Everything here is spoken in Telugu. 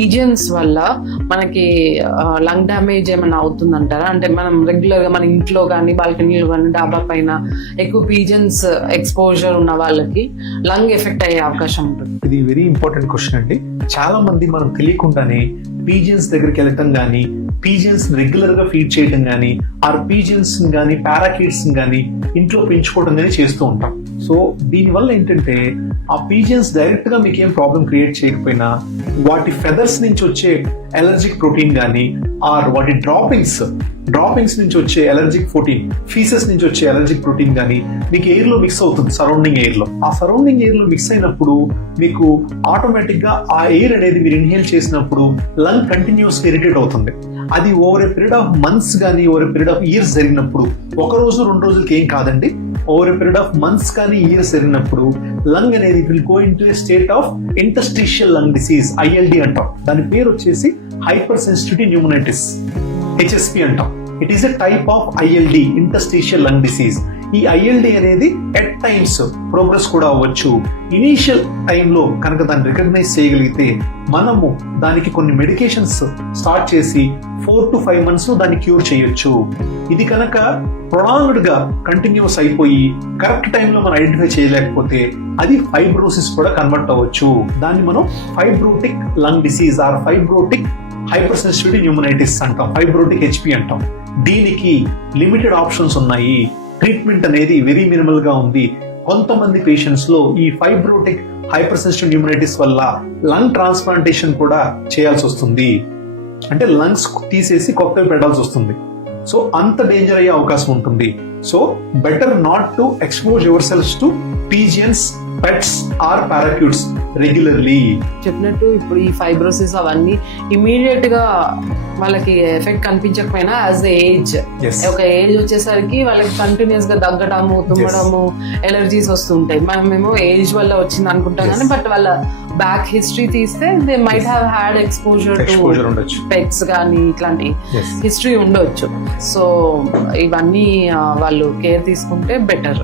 పీజియన్స్ వల్ల మనకి లంగ్ డ్యామేజ్ ఏమైనా అవుతుందంటారా? అంటే మనం రెగ్యులర్ గా మన ఇంట్లో కానీ బాల్కనీలో కానీ డాబా పైన ఎక్కువ పీజియన్స్ ఎక్స్పోజర్ ఉన్న వాళ్ళకి లంగ్ ఎఫెక్ట్ అయ్యే అవకాశం ఉంటుంది. ఇది వెరీ ఇంపార్టెంట్ క్వశ్చన్ అండి. చాలా మంది మనం తెలియకుండానే పీజియన్స్ దగ్గరికి వెళ్ళటం కానీ, పీజియన్స్ రెగ్యులర్ గా ఫీడ్ చేయడం కానీ, ఆర్ పీజియన్స్ కానీ పారాకీట్స్ కానీ ఇంట్లో పెంచుకోవడం కానీ చేస్తూ ఉంటాం. సో దీనివల్ల ఏంటంటే ఆ పీజియన్స్ డైరెక్ట్ గా మీకు ఏం ప్రాబ్లం క్రియేట్ చేయకపోయినా వాటి ఫెదర్స్ నుంచి వచ్చే ఎలర్జిక్ ప్రోటీన్ కానీ, ఆర్ వాటి డ్రాపింగ్స్ నుంచి వచ్చే ఎలర్జిక్ ప్రోటీన్, ఫీసెస్ నుంచి వచ్చే ఎలర్జిక్ ప్రోటీన్ కానీ మీకు ఎయిర్ లో మిక్స్ అవుతుంది. సరౌండింగ్ ఎయిర్ లో ఆ సరౌండింగ్ ఎయిర్ లో మిక్స్ అయినప్పుడు మీకు ఆటోమేటిక్ గా ఆ ఎయిర్ అనేది మీరు ఇన్హేల్ చేసినప్పుడు లంగ్ కంటిన్యూస్ ఇరిటేట్ అవుతుంది. అది over a period of months కానీ over a period of years జరిగినప్పుడు, ఒక రోజు 2 రోజులకి ఏం కాదండి, over a period of months కానీ ఇయర్స్ జరిగినప్పుడు లంగ్ అనేది will go into a state of interstitial lung disease, ILD అంటాం. దాని పేరు వచ్చేసి హైపర్ సెన్సిటివిటీ న్యూమనైటిస్, హెచ్ఎస్పి అంటాం. It is a type of ILD, interstitial lung disease. ఈ ఐఎల్డి అనేది ఎట్ టైమ్స్ ప్రోగ్రెస్ కూడా అవ్వచ్చు. ఇనీషియల్ టైంలో కనుక దాన్ని రికగ్నైజ్ చేయగలిగితే మనము దానికి కొన్ని మెడికేషన్స్ స్టార్ట్ చేసి 4 to 5 months లో దాన్ని క్యూర్ చేయొచ్చు. ఇది కనుక ప్రొలాంగ్డ్ గా కంటిన్యూస్ అయిపోయి కరెక్ట్ టైంలో మనం ఐడెంటిఫై చేయలేకపోతే అది ఫైబ్రోసిస్ కూడా కన్వర్ట్ అవ్వచ్చు. దాన్ని మనం fibrotic lung disease are fibrotic hyper sensitivity pneumonitis అంటాం, ఫైబ్రోటిక్ హెచ్పి అంటాం. దీనికి లిమిటెడ్ ఆప్షన్స్ ఉన్నాయి. ట్రీట్మెంట్ అనేది వెరీ మినిమల్ గా ఉంది. కొంతమంది పేషెంట్స్ లో ఈ ఫైబ్రోటిక్ హైపర్ సెన్సిటివ్ న్యూమనైటిస్ వల్ల లంగ్ ట్రాన్స్ప్లాంటేషన్ కూడా చేయాల్సి వస్తుంది. అంటే లంగ్స్ తీసేసి కొత్తవి పెట్టాల్సి వస్తుంది. సో అంత డేంజర్ అయ్యే అవకాశం ఉంటుంది. So better not to expose yourself to pigeons, pets or parakeets regularly. చెప్పినట్టు ఇప్పుడు ఈ ఫైబ్రోసిస్ అవన్నీ ఇమీడియట్ గా వాళ్ళకి ఎఫెక్ట్ కనిపించకపోయినా యాజ్ ఏజ్, ఒక ఏజ్ వచ్చేసరికి వాళ్ళకి కంటిన్యూస్ గా దగ్గడము, తుమ్మడము, ఎలర్జీస్ వస్తుంటాయి. మనమేమో ఏజ్ వల్ల వచ్చింది అనుకుంటాం కానీ బట్ వాళ్ళ బ్యాక్ హిస్టరీ తీస్తే they might have had exposure to pets కానీ ఇట్లాంటి హిస్టరీ ఉండొచ్చు. సో ఇవన్నీ వాళ్ళు కేర్ తీసుకుంటే బెటర్.